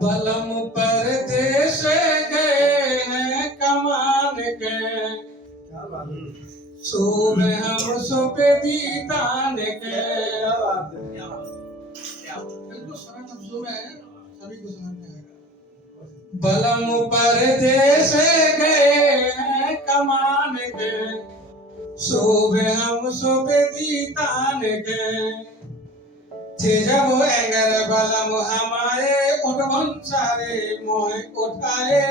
बलम परदेस गए हैं कमान के, सुबह हम सुबेदी तान के। बिल्कुल सरल लफ्जों में है, सभी को समझ में आएगा। बलम परदेस गए हैं कमान के, सुबह हम सुबेदी तान के। थे जब एंगर बलम हमारे उठवन सारे मोह उठाए,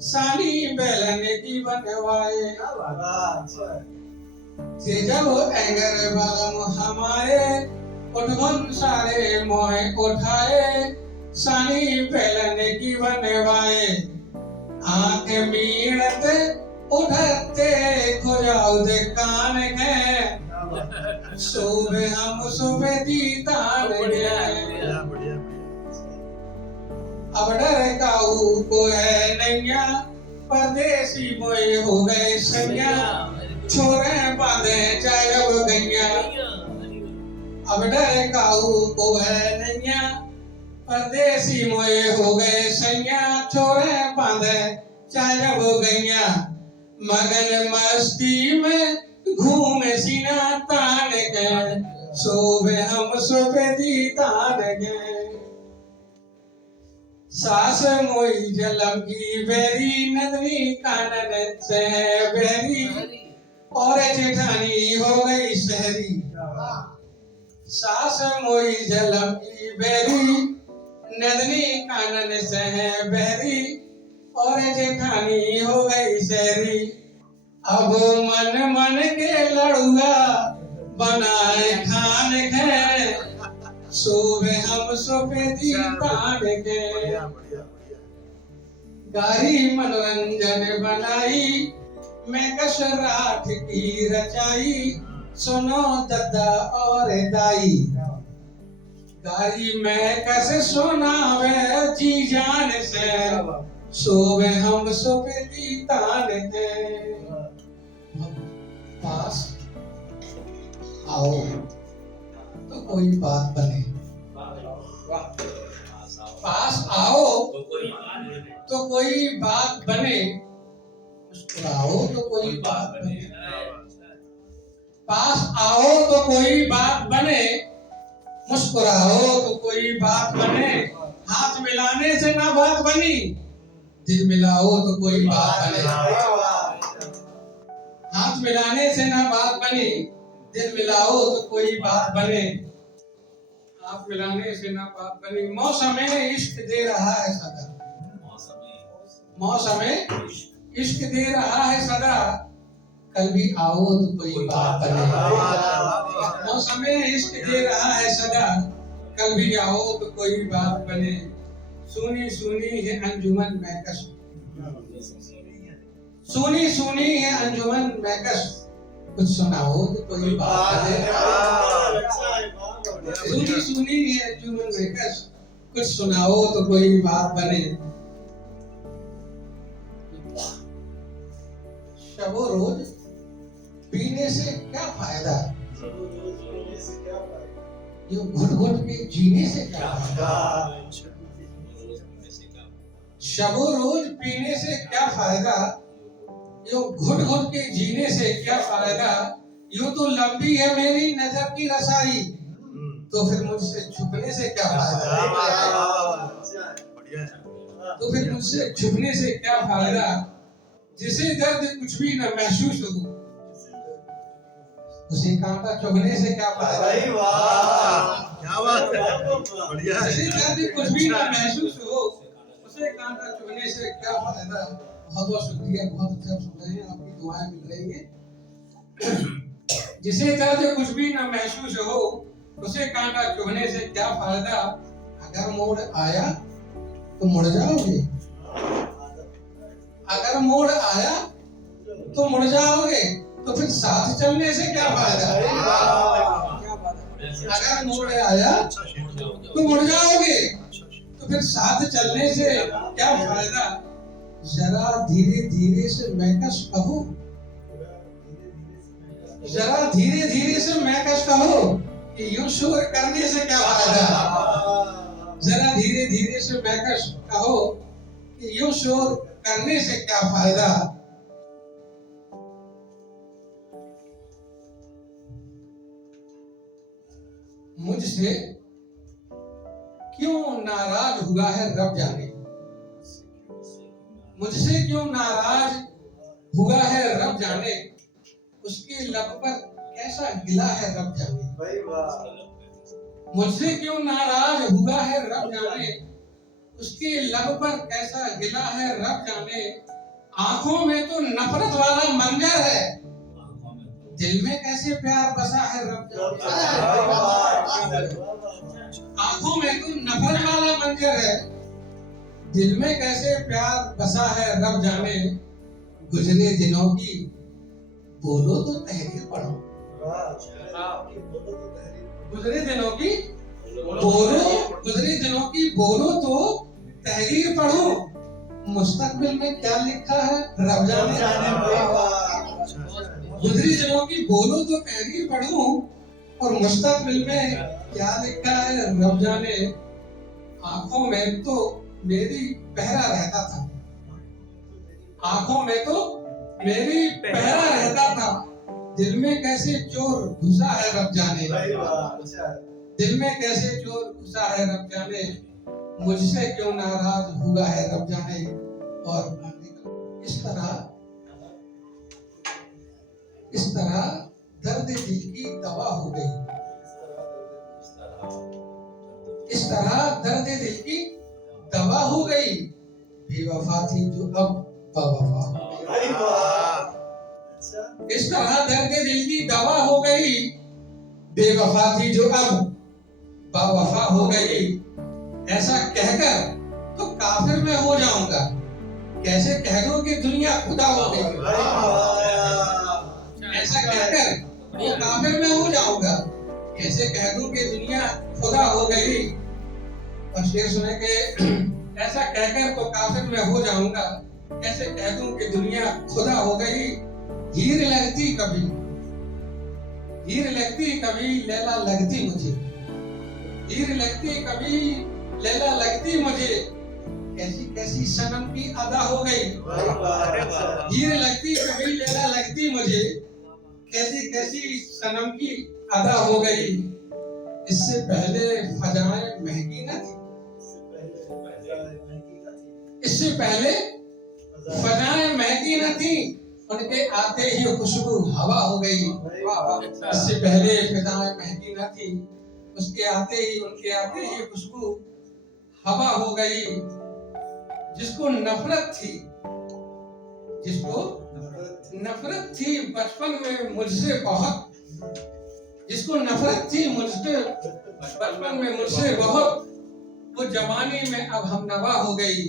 सानी बेलन की बनवाए। थे जब एंगर बलम हमारे उठवन सारे मोह उठाए, सानी बेलन की बनवाए। आंख मीड़ते उठते खुजाऊ दे कान के, सुबह हम सुबह दीदार गए। अब डर काऊ को है नैया, परदेसी मोए हो गए सैया, छोरे बांधे चारब गैया। अब डर काऊ को है नैया, परदेसी मोए हो गए सैया, छोरे बांधे चारब गैया। मगन मस्ती में घूमे सीना तान के, सुबह हम सुबह दीदार गए। सास मोई जलम की बेरी, नदनी कानन से है बेरी, और जेठानी हो गई शहरी। सास मोई जलम की बेरी, नदनी कानन से है बहरी, और जेठानी हो गई शहरी। अब मन मन के लड़ुआ बनाए खान के, सुबह हम सुबह दीदार के। गारी मनोरंजन बनाई, मैं कसराठ की रचाई, सुनो दद्दा और दाई। गारी मैं कस सुनावे जी जान से, सुबह हम सुबह दीदार के। पास आओ तो कोई बात बने, पास आओ तो कोई बात बने, मुस्कुराओ तो कोई बात बने। पास आओ तो कोई बात बने, मुस्कुराओ तो कोई बात बने। हाथ मिलाने से ना बात बनी, दिल मिलाओ तो कोई बात बने। हाथ मिलाने से ना बात बनी, दिल मिलाओ तो कोई बात बने। हाथ मिलाने से ना बात बनी। मौसम इश्क दे रहा है सदा, मौसम इश्क दे रहा है सदा, कल भी आओ तो कोई बात बने। मौसम इश्क दे रहा है सदा, कल भी आओ तो कोई बात बने। सुनी सुनी है अंजुमन महकस, सुनी सुनी है अंजुमन महकस, कुछ सुनाओ तो कोई बात बने। सुनी सुनी है अंजुमन महकस, कुछ सुनाओ तो कोई बात बने। शबो रोज पीने से क्या फायदा, ये घुट घुट के जीने से क्या फायदा। शबो रोज पीने से क्या फायदा, यूं घुट घुट के जीने से क्या फायदा। यूं तो लंबी है मेरी नजर की रसाई, तो फिर मुझसे छुपने से क्या फायदा। तो फिर मुझसे छुपने से क्या फायदा। जिसे दर्द कुछ भी न महसूस हो, उसे कांटा चुभने से क्या फायदा। क्या बात है, बढ़िया है। जिसे दर्द कुछ भी न महसूस हो, उसे कांटा चुभने से क्या फायदा। बहुत बहुत शुक्रिया, बहुत अच्छा सुन रहे हैं, आपकी दुआएं मिल रही है। जिसे दर्द कुछ भी न महसूस हो, उसे कांटा चुभने से क्या फायदा। अगर मोड़ आया तो मुड़ जाओगे, अगर मोड़ आया तो मुड़ जाओगे, तो फिर साथ चलने से क्या फायदा। अगर मोड़ आया तो मुड़ जाओगे, तो फिर साथ चलने से क्या फायदा। जरा धीरे धीरे से महकस कहो, जरा धीरे धीरे से महकस कहो, कि यूं शोर करने से क्या फायदा। जरा धीरे धीरे से महकश कहो कि यूं शोर करने से क्या फायदा। मुझसे क्यों नाराज हुआ है रब जाने, मुझसे क्यों नाराज हुआ है रब जाने, उसके लब पर कैसा गिला है रब जाने। मुझसे क्यों नाराज हुआ है रब जाने, उसके लब पर कैसा गिला है रब जाने। आंखों में तो नफरत वाला मंजर है, दिल में कैसे प्यार बसा है रब जाने। आंखों में तो नफरत वाला मंजर है, दिल में कैसे प्यार बसा है रब जाने। गुजरे दिनों की बोलो तो तहरीर पढ़ो, गुजरे दिनों की बोलो, गुजरे दिनों की बोलो तो तहरीर पढ़ो। मुस्तकबिल में क्या लिखा है रब जाने। गुजरे दिनों की बोलो तो तहरीर पढ़ो और मुस्तकबिल में क्या लिखा है रब जाने। आंखों में तो मेरी पहरा रहता था, आंखों में तो मेरी पहरा रहता था, दिल में कैसे चोर घुसा है रब जाने। दिल में कैसे चोर घुसा है रब जाने, मुझसे क्यों नाराज हुआ है रब जाने। और इस तरह दर्द दिल की दवा हो गई, इस तरह दर्द दिल की दवा हो गई। बेवफा थी जो अब बावफा हो गई। इस तरह दर्द दिल की दवा हो गई, बेवफा थी जो अब बावफा हो गई। ऐसा कहकर तो काफिर में हो जाऊंगा, कैसे कह दो कि दुनिया खुदा हो गई। ऐसा कहकर तो काफिर में हो जाऊंगा, कैसे कह दूं कि दुनिया खुदा हो गई। और शेर सुने के ऐसा कहकर तो काफिर में हो जाऊंगा, कैसे कह दूं कि दुनिया खुदा हो गई। हीर लगती कभी, हीर लगती कभी लैला लगती मुझे, हीर लगती कभी लैला लगती मुझे। कैसी कैसी सनम की अदा हो गई। हीर लगती कभी लैला लगती मुझे, कैसी कैसी सनम की अदा हो गई। इससे पहले फजाएं महंगी न थी, इससे पहले फजाएं महंगी न थी, उनके आते ही खुशबू हवा हो गई। इससे पहले फजाएं महंगी न थी, उसके आते ही उनके आते ही खुशबू हवा हो गई। जिसको नफरत थी, जिसको नफरत थी बचपन में मुझसे बहुत, जिसको नफरत थी मुझसे बचपन में मुझसे बहुत, वो जवानी में अब हम नवा हो गई।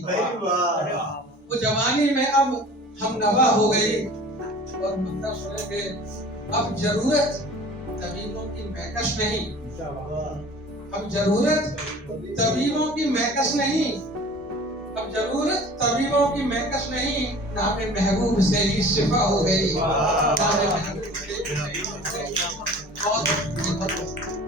वो जवानी में अब हम नवा हो गई। और मतलब सुनेंगे, अब जरूरत तबीबों की महकश नहीं, अब जरूरत तबीबों की महकश नहीं, अब जरूरत तबीबों की महकश नहीं। नाम महबूब से ही शिफा हो गई। नाम महबूब से ही शिफा हो गई।